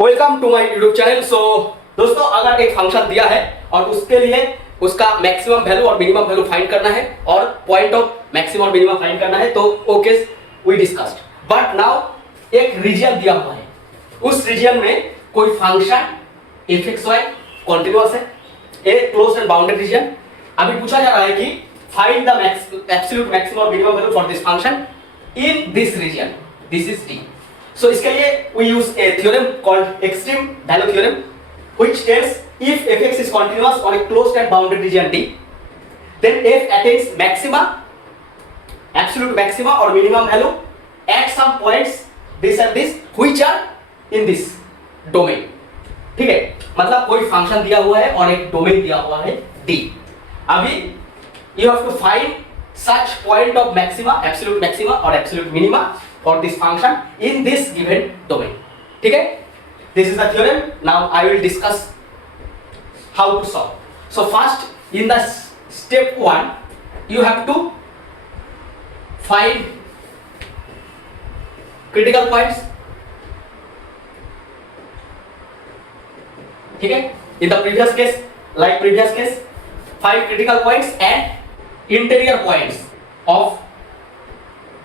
Welcome to my YouTube channel. So दोस्तों, अगर एक फंक्शन दिया है और उसके लिए उसका मैक्सिमम वैल्यू और मिनिमम वैल्यू फाइंड करना है और पॉइंट ऑफ मैक्सिमम और मिनिमम फाइंड करना है, तो okay we discussed. But now एक रीजन दिया हुआ है, उस रीजन में कोई function F X Y continuous है, a closed and bounded region. अभी पूछा जा रहा है कि फाइंड द एब्सोल्यूट मैक्सिमम और minimum value for this function in this region, this is D. So इसके लिए we use a theorem called extreme value theorem, which tells if fx is continuous on a closed and bounded region D, then f attains maxima, absolute maxima or minimum value at some points this and this which are in this domain। ठीक है, मतलब कोई function दिया हुआ है और एक domain दिया हुआ है D। अभी you have to find such point of maxima, absolute maxima or absolute minima for this function in this given domain। ठीक है, this is the theorem। now I will discuss how to solve। so first in the step 1 you have to find critical points। ठीक है, in the previous case, like previous case, 5 critical points and interior points of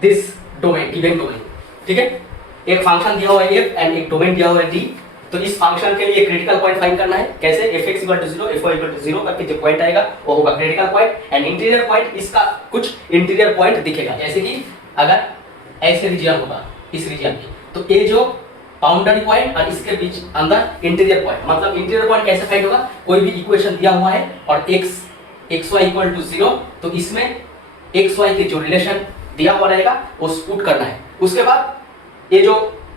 this domain, given domain. ठीक है, एक function दिया हुआ है f and एक domain दिया हुआ है d। तो इस फंक्शन के लिए क्रिटिकल पॉइंट फाइंड करना है। कैसे? fx = 0, fy = 0 करके जो पॉइंट आएगा वो होगा critical point. And interior point, इसका कुछ इंटीरियर पॉइंट दिखेगा, जैसे कि अगर ऐसे रीजन होगा इस रीजन में, तो ये जो बाउंड्री पॉइंट और इसके बीच अंदर इंटीरियर पॉइंट, मतलब इंटीरियर पॉइंट कैसे फाइंड होगा? कोई भी इक्वेशन दिया हुआ है और xy = 0, तो इसमें xy के जो रिलेशन दिया हुआ रहेगा वो पुट करना है। उसके बाद ये जो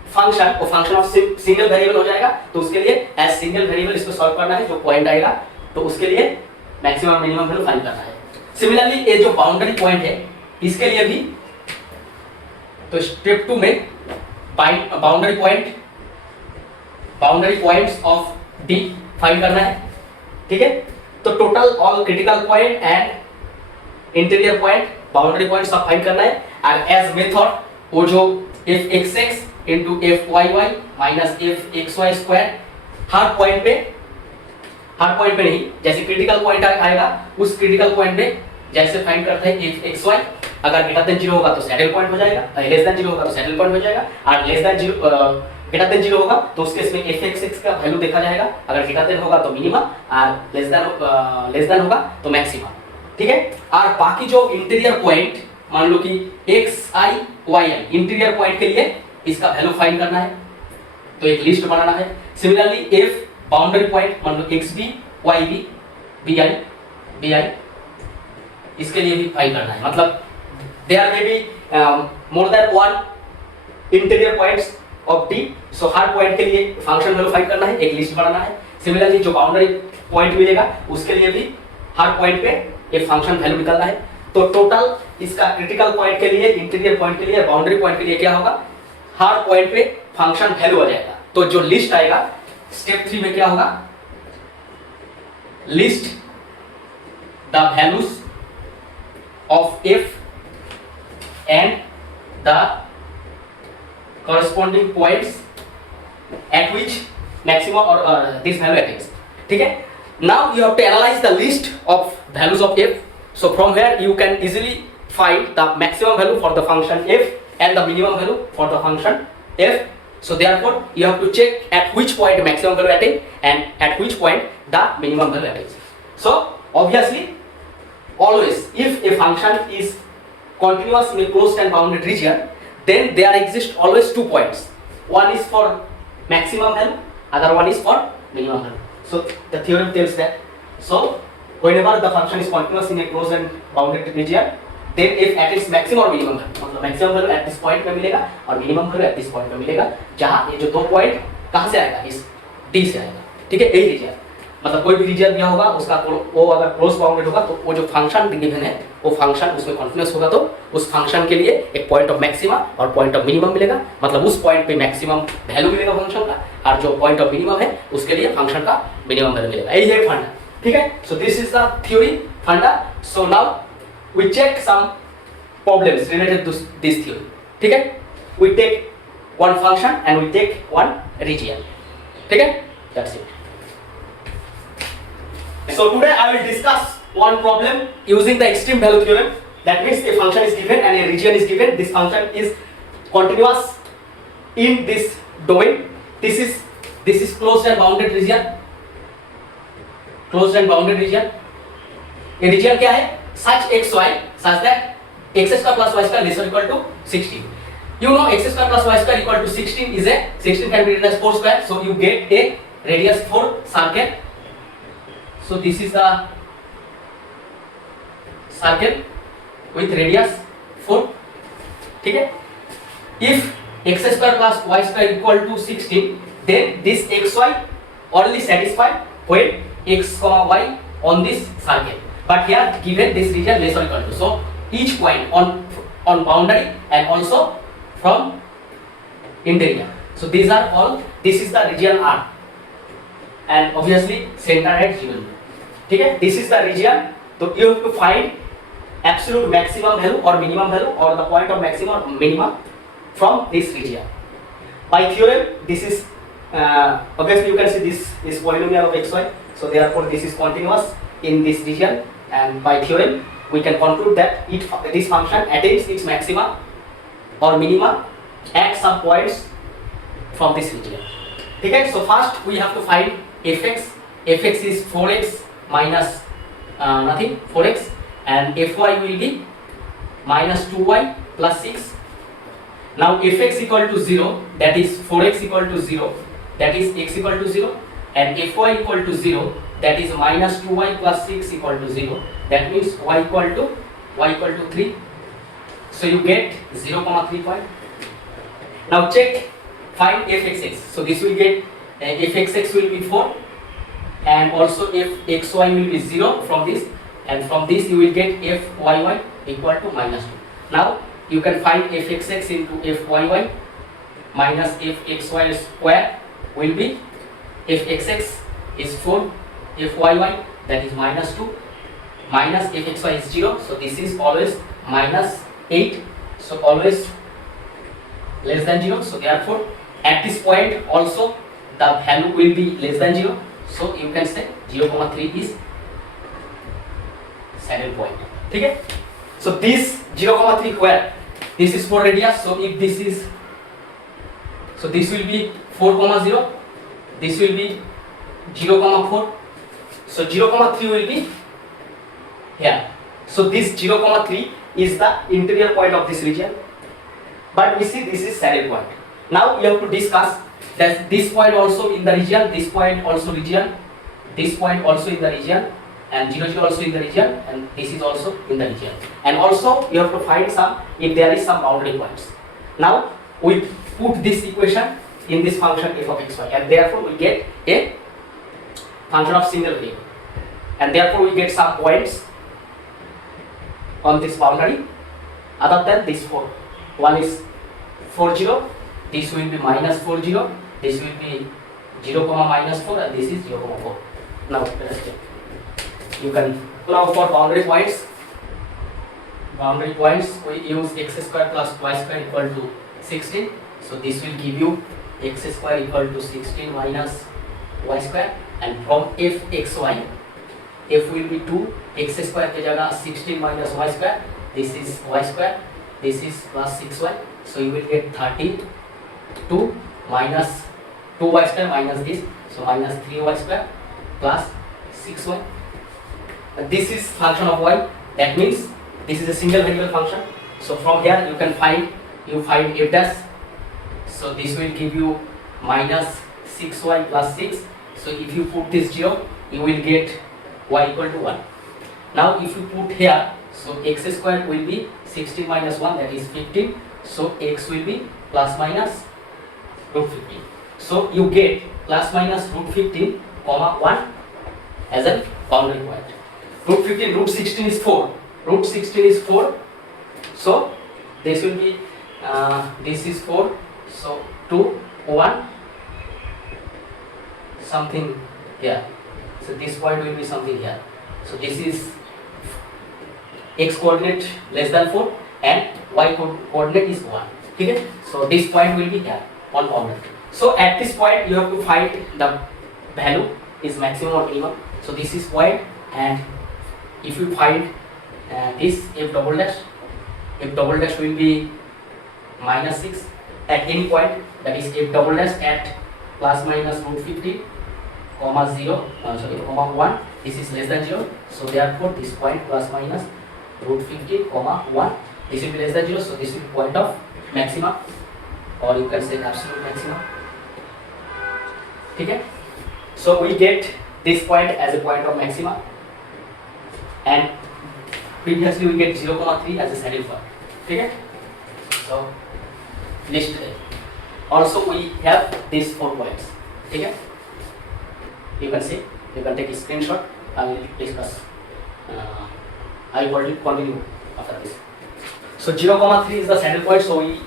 फंक्शन, वो फंक्शन ऑफ सिंगल वेरिएबल हो जाएगा, तो उसके लिए एज सिंगल वेरिएबल इसको सॉल्व करना है। जो पॉइंट आएगा तो उसके लिए मैक्सिमम मिनिमम वैल्यू फाइंड करना है। सिमिलरली ये जो बाउंड्री पॉइंट है इसके लिए भी, तो स्टेप 2 में boundary points of D find करना है। ठीक है, तो total all critical point and interior point, boundary point सब फाइंड करना है। एंड एज मेथड वो जो fxx into fyy minus fxy² हर पॉइंट पे नहीं, जैसे क्रिटिकल पॉइंट आएगा उस क्रिटिकल पॉइंट पे जैसे फाइंड करते हैं fxy, अगर ग्रेटर देन 0 होगा तो सैडल पॉइंट हो जाएगा, लेस देन 0 होगा तो सैडल पॉइंट हो जाएगा, और लेस देन 0 ग्रेटर देन 0 होगा तो उसके इसमें fxx का वैल्यू देखा जाएगा। अगर ग्रेटर देन होगा तो मिनिमा, और लेस देन होगा तो मैक्सिमा। ठीक है, और बाकी जो इंटीरियर पॉइंट, मान लो कि xi yi इंटीरियर पॉइंट के लिए इसका वैल्यू फाइंड करना है, तो एक लिस्ट बनाना है। सिमिलरली f बाउंड्री पॉइंट, मान लो xb yb bi इसके लिए भी फाइंड करना है। मतलब there may be more than one interior points of d, so हर पॉइंट के लिए फंक्शन वैल्यू फाइंड करना है, एक लिस्ट बनाना है। सिमिलरली जो बाउंड्री पॉइंट मिलेगा उसके लिए भी हर पॉइंट पे एक फंक्शन वैल्यू निकालना है। तो टोटल इसका क्रिटिकल पॉइंट के लिए, इंटीरियर पॉइंट के लिए, बाउंड्री पॉइंट के लिए क्या होगा? हर पॉइंट पे फंक्शन वैल्यू आ जाएगा। तो जो लिस्ट आएगा स्टेप 3 में क्या होगा? List the values of f and the corresponding points at which maximum or this value attains। ठीक है, now you have to analyze the list of values of f। so from here you can easily find the maximum value for the function f and the minimum value for the function f। so therefore you have to check at which point maximum value attains and at which point the minimum value attains। so obviously always if a function is continuous in a closed and bounded region, then there exist always 2 points, one is for maximum value, other one is for minimum value। so the theorem tells that, so whenever the function is continuous in a closed and bounded region, then if at its maximum or minimum value, मतलब maximum value at this point पे मिलेगा और minimum value at this point पे मिलेगा, जहाँ ये जो 2 point कहाँ से आएगा? इस D से आएगा। ठीक है, यही रीजन, मतलब कोई भी रीजन दिया होगा उसका वो अगर क्लोज बाउंडेड होगा तो वो जो फंक्शन गिवन है वो फंक्शन उसमें कॉन्टिन्यूअस होगा, तो उस फंक्शन के लिए एक पॉइंट ऑफ मैक्सिमा और पॉइंट ऑफ मिनिमम मिलेगा। मतलब उस पॉइंट पे मैक्सिमम वैल्यू मिलेगा फंक्शन का, और जो पॉइंट ऑफ मिनिमम है उसके लिए फंक्शन का मिनिमम वैल्यू मिलेगा। यही है फंडा। ठीक है, so this is the theory funda. So now we check some problems related to this theory. ठीक है, we take one function and we take one region। ठीक है, that's it. So today I will discuss one problem using the extreme value theorem. That means a function is given and a region is given. This function is continuous in this domain. This is closed and bounded region. Closed and bounded region. A region क्या है? Such x y such that x square plus y square less or equal to 16. You know x square plus y square equal to 16 is a 16 can be written as 4 square. So you get a radius 4 circle. So this is the circle with radius 4. ठीक है? If x square plus y square equal to 16, then this xy only satisfied when x comma y on this circle. But here given this region less or equal to, so each point on boundary and also from interior. So these are all. This is the region R, and obviously center at 0. ठीक है? This is the region. So you have to find absolute maximum value or minimum value or the point of maximum or minimum from this region. By theorem, this is obviously you can see this is polynomial of xy. So therefore this is continuous in this region, and by theorem we can conclude that this function attains its maxima or minima at some points from this region. ठीक है? So first we have to find fx. Fx is 4x minus nothing 4x, and fy will be minus 2y plus 6. Now fx equal to 0, that is 4x equal to 0, that is x equal to 0, and fy equal to 0, that is minus 2y plus 6 equal to 0. That means y equal to 3. So you get 0,3 point. Now check, find fxx. So this will get fxx will be 4, and also fxy will be 0 from this, and from this you will get fyy equal to minus 2. Now you can find fxx into fyy minus fxy square will be fxx is 4, fyy that is minus 2, minus fxy is 0, so this is always minus 8, so always less than 0. So therefore at this point also the value will be less than 0, so you can say 0,3 is saddle point. ठीक है? So this 0,3 where this is for radius, so if this is, so this will be 4,0, this will be 0,4, so 0,3 will be here. So this 0,3 is the interior point of this region, but we see this is saddle point. Now we have to discuss that this point also in the region, this point also region, this point also in the region, and 0, 0 also in the region, and this is also in the region. And also you have to find some, if there is some boundary points. Now we put this equation in this function f of xy, and therefore we get a function of single variable, and therefore we get some points on this boundary other than this 4. One is 4, 0, this will be minus 4, 0, this will be 0, minus 4, and this is 0,4. Now let us check. You can now for boundary points we use x square plus y square equal to 16. So this will give you x square equal to 16 minus y square, and from fxy f will be 2, x square के जगह 16 minus y square, this is y square, this is plus 6y, so you will get 32 minus 2y square minus this, so minus 3y square plus 6y. This is function of y, that means this is a single variable function. So from here you can find f dash, so this will give you minus 6y plus 6. So if you put this 0, you will get y equal to 1. Now if you put here, so x square will be 16 minus 1, that is 15, so x will be plus minus root 15. So you get plus minus root 15 comma 1 as a boundary point. Root 15, root 16 is 4. Root 16 is 4. So this will be, this is 4. So 2, 1, something here. So this point will be something here. So this is x coordinate less than 4 and y coordinate is 1. Okay? So this point will be here on boundary. So at this point you have to find the value is maximum or minimum. So this is point, and if you find this f double dash will be minus 6 at any point, that is f double dash at plus minus root 50 comma 1, this is less than 0, so therefore this point plus minus root 50 comma 1, this will be less than 0, so this will be point of maxima, or you can say absolute maxima. Okay, so we get this point as a point of maxima, and previously we get 0,3 as a saddle point. Okay, so list also we have these 4 points. Okay, you can see, you can take a screenshot. I will discuss. I will continue after this. So 0,3 is the saddle point, so we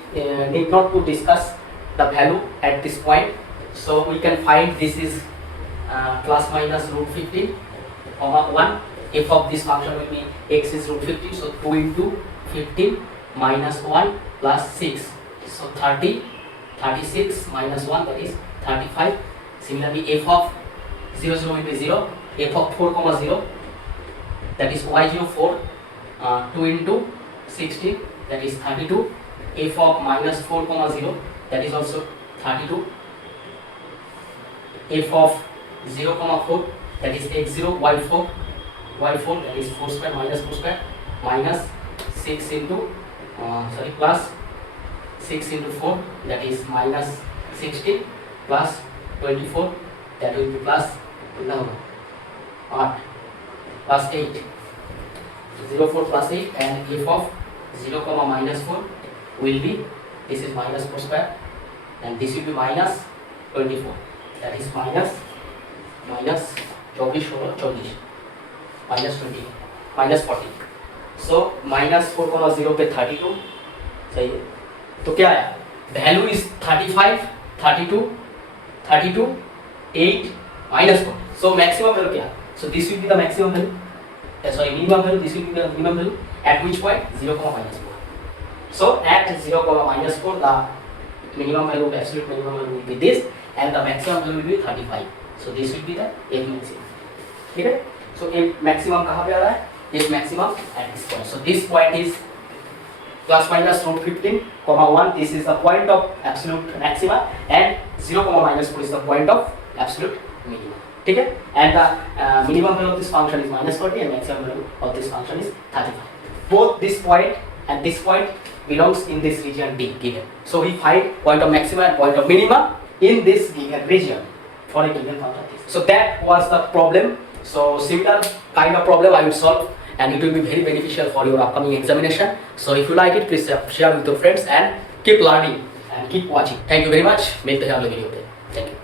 need not to discuss the value at this point. So we can find this is plus minus root 50 comma 1. F of this function will be x is root 50, so 2 into 15 minus 1 plus 6, so 30, 36 minus 1, that is 35. Similarly, f of 0, 0 will be 0, f of 4 comma 0, that is y0 4, 2 into 16, that is 32. F of minus 4 comma 0, that is also 32. F of 0 comma 4, that is x0 y4, that is 4 square minus 4 square, minus 6 into plus 6 into 4, that is minus 16, plus 24, that will be plus 8, plus 8, 0 4 plus 8, and f of 0 comma minus 4 will be, this is minus 4 square, and this will be minus 24, that is minus 24, minus 20, minus 40. So minus 4 comma 0 पे 32 सही है, तो क्या आया, value is 35, 32, 8 minus 4. So maximum value क्या, so this will be the maximum value, minimum value, this will be the minimum value at which point 0 comma minus 4. So at 0 comma minus 4 the minimum value, the absolute minimum value will be this, and the maximum value will be 35. So this will be the f maximum. ठीक है, so f maximum कहाँ पे आ रहा है, f maximum at this point. So this point is plus minus root 15 comma 1, this is the point of absolute maxima, and 0 comma minus 4 is the point of absolute minimum. ठीक है, and the minimum value of this function is minus 40 and maximum value of this function is 35. Both this point and this point belongs in this region D given. So we find point of maxima and point of minima in this given region for a given function. So that was the problem. So similar kind of problem I will solve, and it will be very beneficial for your upcoming examination. So if you like it, please share with your friends and keep learning and keep watching. Thank you very much. Meet the video. Thank you.